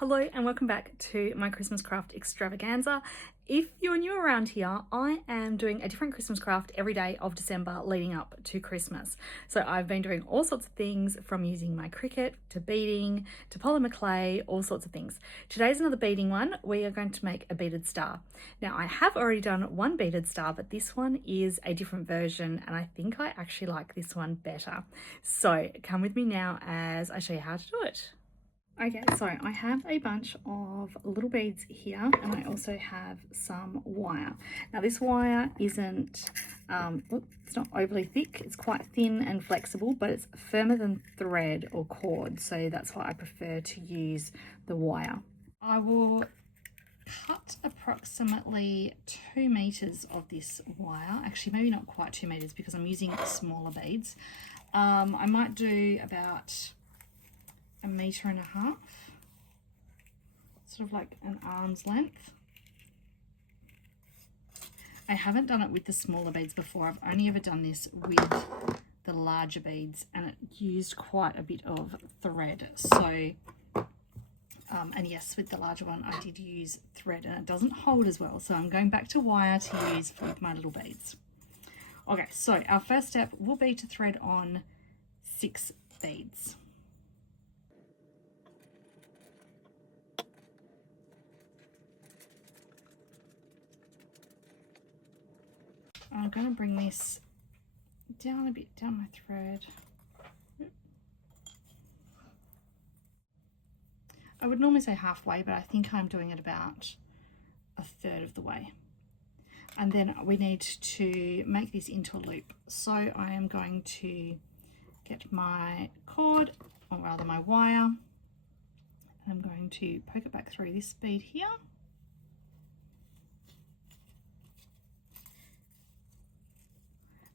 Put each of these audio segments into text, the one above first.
Hello and welcome back to my Christmas craft extravaganza. If you're new around here, I am doing a different Christmas craft every day of December leading up to Christmas. So I've been doing all sorts of things, from using my Cricut to beading to polymer clay, all sorts of things. Today's another beading one. We are going to make a beaded star. Now I have already done one beaded star, but this one is a different version and I think I actually like this one better. So come with me now as I show you how to do it. Okay, so I have a bunch of little beads here and I also have some wire. Now this wire isn't, it's not overly thick, it's quite thin and flexible, but it's firmer than thread or cord, so that's why I prefer to use the wire. I will cut approximately 2 meters of this wire, actually maybe not quite 2 meters because I'm using smaller beads. I might do about 1.5 meters, sort of like an arm's length. I haven't done it with the smaller beads before. I've only ever done this with the larger beads and it used quite a bit of thread. So, and yes, with the larger one I did use thread and it doesn't hold as well. So I'm going back to wire to use with my little beads. Okay, so our first step will be to thread on 6 beads. I'm going to bring this down a bit, down my thread. I would normally say halfway, but I think I'm doing it about 1/3 of the way. And then we need to make this into a loop. So I am going to get my cord, or rather my wire, and I'm going to poke it back through this bead here.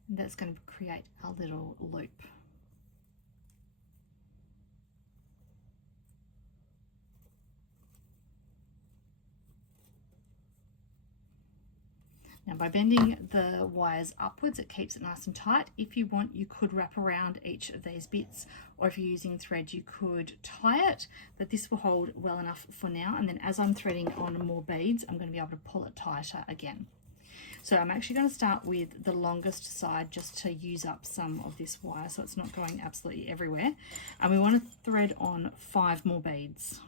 And that's going to create a little loop. Now by bending the wires upwards, it keeps it nice and tight. If you want, you could wrap around each of these bits, or if you're using thread, you could tie it, but this will hold well enough for now. And then as I'm threading on more beads, I'm going to be able to pull it tighter again. So I'm actually going to start with the longest side just to use up some of this wire so it's not going absolutely everywhere. And we want to thread on 5 more beads.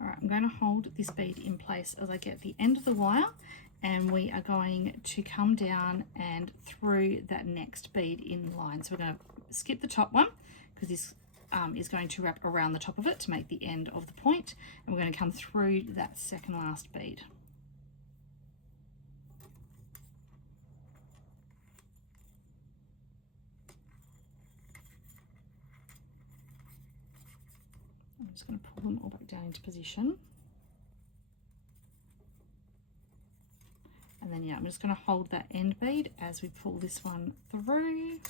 Alright, I'm going to hold this bead in place as I get the end of the wire, and we are going to come down and through that next bead in line. So we're going to skip the top one because this is going to wrap around the top of it to make the end of the point, and we're going to come through that second last bead. I'm just going to pull them all back down into position. And then, yeah, I'm just going to hold that end bead as we pull this one through.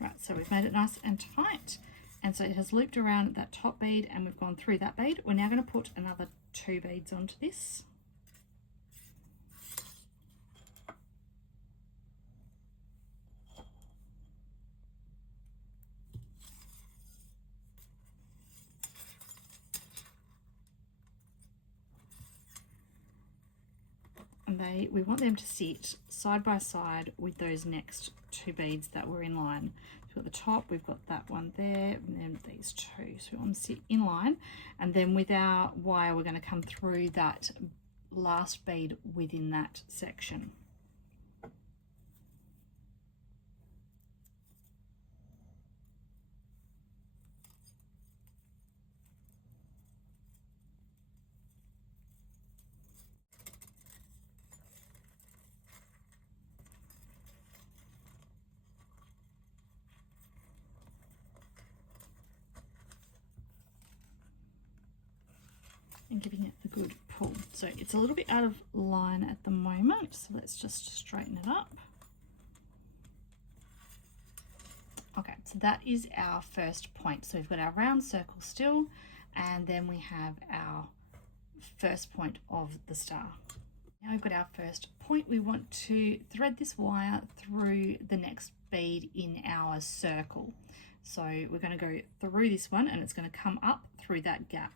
Right, so we've made it nice and tight, and so it has looped around that top bead and we've gone through that bead. We're now going to put another 2 beads onto this. And we want them to sit side by side with those next 2 beads that were in line. So at the top we've got that one there, and then these 2. So we want to sit in line, and then with our wire we're going to come through that last bead within that section. and giving it a good pull. So it's a little bit out of line at the moment, so let's just straighten it up. Okay, so that is our first point. So we've got our round circle still, and then we have our first point of the star. Now we've got our first point. We want to thread this wire through the next bead in our circle. So we're going to go through this one, and it's going to come up through that gap.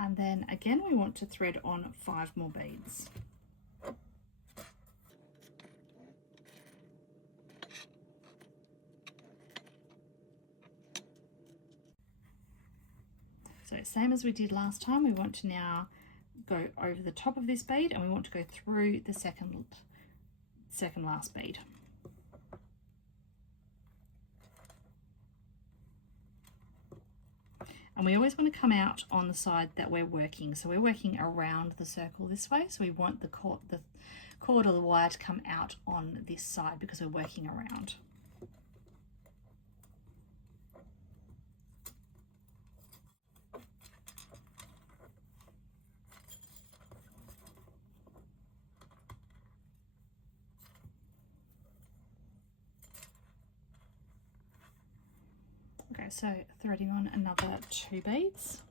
And then again, we want to thread on 5 more beads. So same as we did last time, we want to now go over the top of this bead, and we want to go through the second last bead. And we always want to come out on the side that we're working. So we're working around the circle this way. So we want the cord or the wire to come out on this side because we're working around. Okay, so threading on another 2 beads.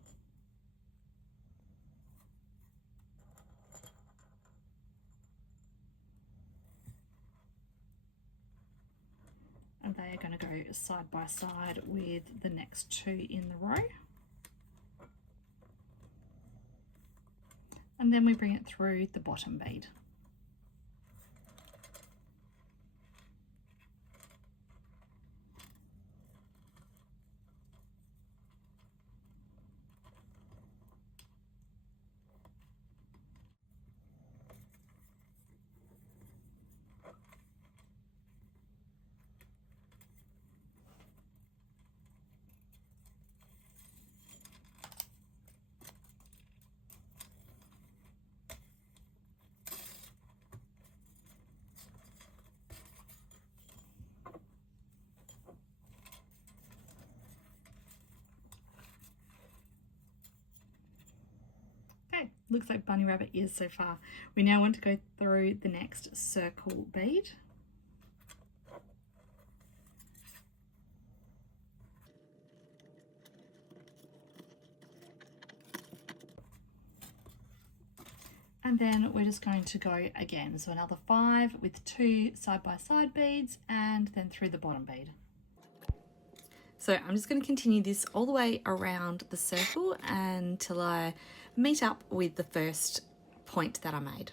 And they are going to go side by side with the next 2 in the row. And then we bring it through the bottom bead. Okay, looks like bunny rabbit ears so far. We now want to go through the next circle bead. And then we're just going to go again. So another 5 with 2 side-by-side beads, and then through the bottom bead. So I'm just going to continue this all the way around the circle until I meet up with the first point that I made.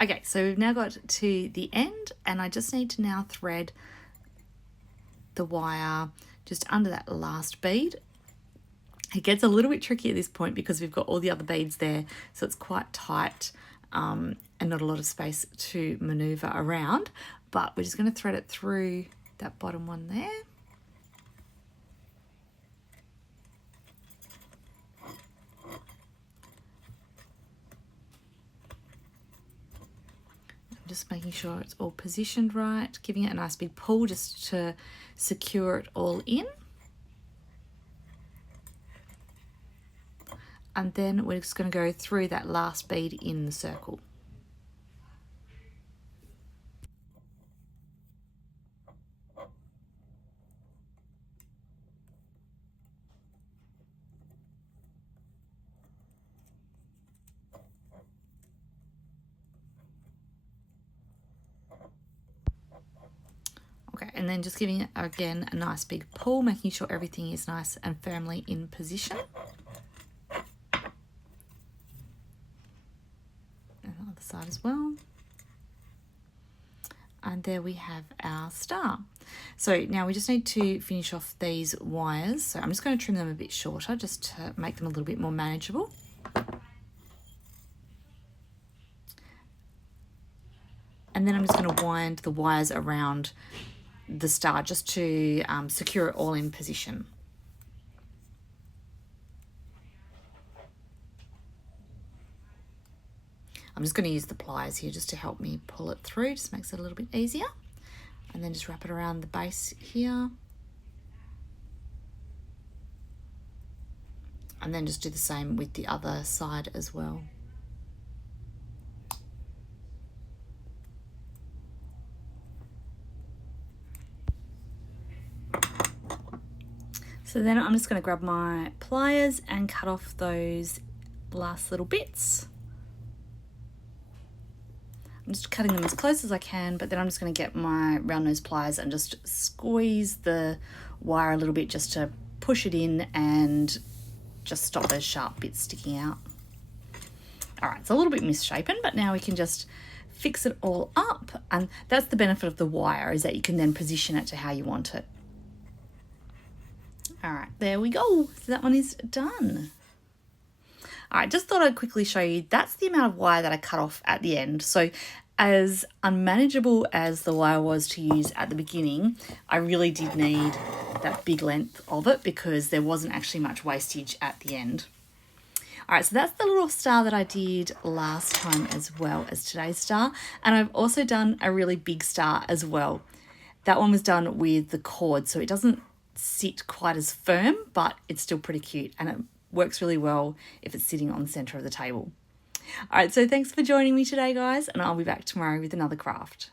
Okay, so we've now got to the end, and I just need to now thread the wire just under that last bead. It gets a little bit tricky at this point because we've got all the other beads there, so it's quite tight and not a lot of space to maneuver around, but we're just going to thread it through that bottom one there. Just making sure it's all positioned right, giving it a nice big pull just to secure it all in. And then we're just going to go through that last bead in the circle. Okay, and then just giving it again a nice big pull, making sure everything is nice and firmly in position. And the other side as well. And there we have our star. So now we just need to finish off these wires. So I'm just going to trim them a bit shorter just to make them a little bit more manageable. And then I'm just going to wind the wires around the star just to secure it all in position. I'm just going to use the pliers here just to help me pull it through, just makes it a little bit easier. And then just wrap it around the base here. And then just do the same with the other side as well. So then I'm just going to grab my pliers and cut off those last little bits. I'm just cutting them as close as I can, but then I'm just going to get my round nose pliers and just squeeze the wire a little bit just to push it in and just stop those sharp bits sticking out. All right, it's a little bit misshapen, but now we can just fix it all up. And that's the benefit of the wire, is that you can then position it to how you want it. All right, there we go. So that one is done. All right, just thought I'd quickly show you, that's the amount of wire that I cut off at the end. So as unmanageable as the wire was to use at the beginning, I really did need that big length of it because there wasn't actually much wastage at the end. All right, so that's the little star that I did last time as well as today's star. And I've also done a really big star as well. That one was done with the cord, so it doesn't sit quite as firm, but it's still pretty cute and it works really well if it's sitting on the center of the table. All right, so thanks for joining me today, guys, and I'll be back tomorrow with another craft.